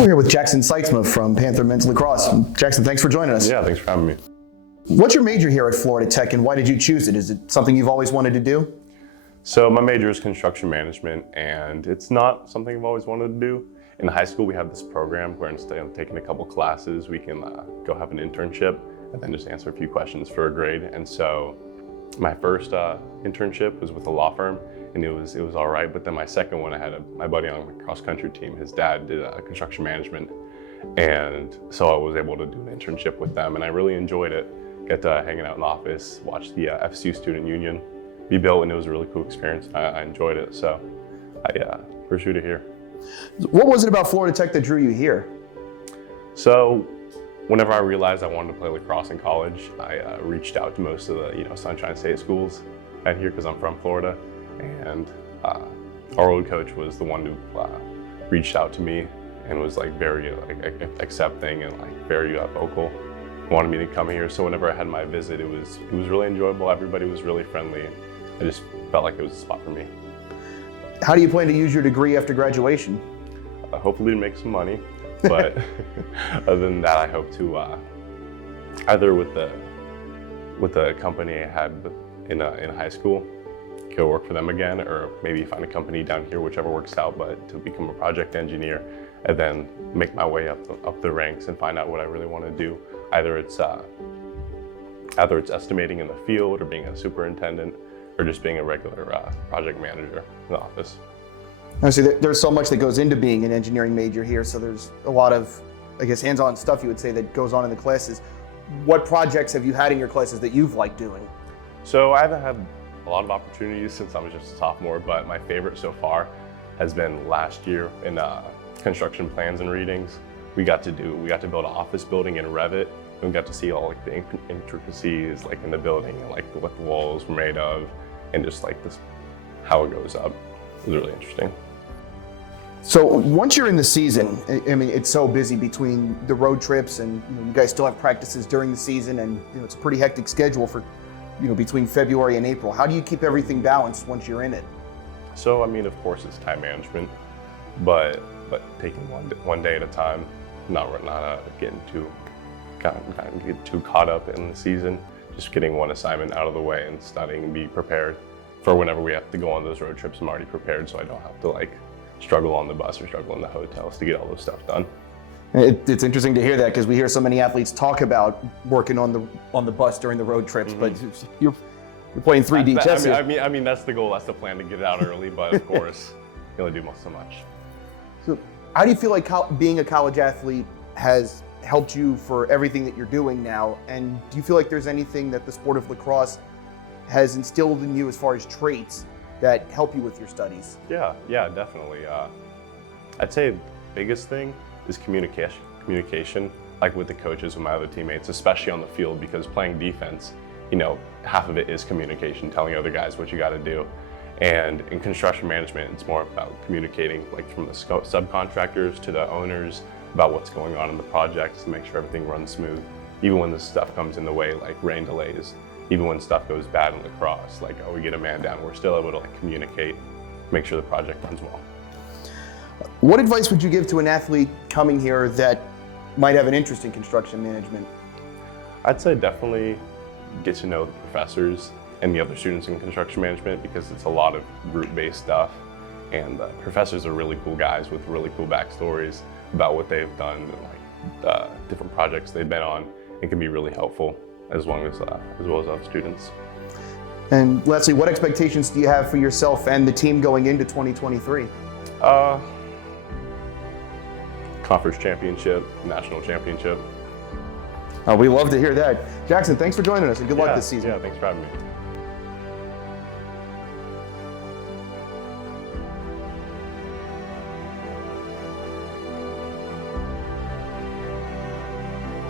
We're here with Jackson Sytsma from Panther men's lacrosse. Jackson, thanks for joining us. Yeah, thanks for having me. What's your major here at Florida Tech and why did you choose it? Is it something you've always wanted to do? So my major is construction management, and it's not something I've always wanted to do. In high school, we have this program where instead of taking a couple classes, we can go have an internship and then just answer a few questions for a grade. And so my first internship was with a law firm, and it was all right. But then my second one, I had my buddy on the cross country team. His dad did construction management, and so I was able to do an internship with them, and I really enjoyed it. Get to hanging out in the office, watch the FSU Student Union be built, and it was a really cool experience. I enjoyed it, so I pursued it here. What was it about Florida Tech that drew you here? So whenever I realized I wanted to play lacrosse in college, I reached out to most of the Sunshine State schools out here because I'm from Florida, and our old coach was the one who reached out to me and was very accepting and very vocal. Wanted me to come here, so whenever I had my visit, it was really enjoyable. Everybody was really friendly, and I just felt like it was a spot for me. How do you plan to use your degree after graduation? Hopefully to make some money, but other than that, I hope to either with the company I had in high school, go work for them again, or maybe find a company down here, whichever works out, but to become a project engineer and then make my way up the ranks and find out what I really want to do. Either it's estimating in the field or being a superintendent or just being a regular project manager in the office. Obviously, there's so much that goes into being an engineering major here, so there's a lot of, hands-on stuff you would say that goes on in the classes. What projects have you had in your classes that you've liked doing? So I haven't had a lot of opportunities since I was just a sophomore, but my favorite so far has been last year in construction plans and readings. We got to build an office building in Revit, and we got to see all the intricacies in the building and what the walls were made of, and just how it goes up. It was really interesting. So once you're in the season, it's so busy between the road trips and you guys still have practices during the season, and it's a pretty hectic schedule for between February and April. How do you keep everything balanced once you're in it? So of course it's time management, but taking one day at a time, not getting too caught up in the season, just getting one assignment out of the way and studying and be prepared for whenever we have to go on those road trips. I'm already prepared, so I don't have to struggle on the bus or struggle in the hotels to get all this stuff done. It's interesting to hear that because we hear so many athletes talk about working on the bus during the road trips, but you're playing 3D chess. I mean that's the goal. That's the plan, to get it out early. But of course, you only do so much. So, how do you feel like being a college athlete has helped you for everything that you're doing now? And do you feel like there's anything that the sport of lacrosse has instilled in you as far as traits that help you with your studies? Yeah, definitely. I'd say the biggest thing is communication, with the coaches, with my other teammates, especially on the field, because playing defense, half of it is communication, telling other guys what you got to do. And in construction management, it's more about communicating, from the subcontractors to the owners, about what's going on in the projects to make sure everything runs smooth. Even when the stuff comes in the way, like rain delays, even when stuff goes bad in lacrosse, we get a man down, we're still able to communicate, make sure the project runs well. What advice would you give to an athlete coming here that might have an interest in construction management? I'd say definitely get to know the professors and the other students in construction management, because it's a lot of group-based stuff, and the professors are really cool guys with really cool backstories about what they've done and different projects they've been on. It can be really helpful as well as other students. And lastly, what expectations do you have for yourself and the team going into 2023? Conference championship, national championship. We love to hear that. Jackson, thanks for joining us and good luck this season. Yeah, thanks for having me.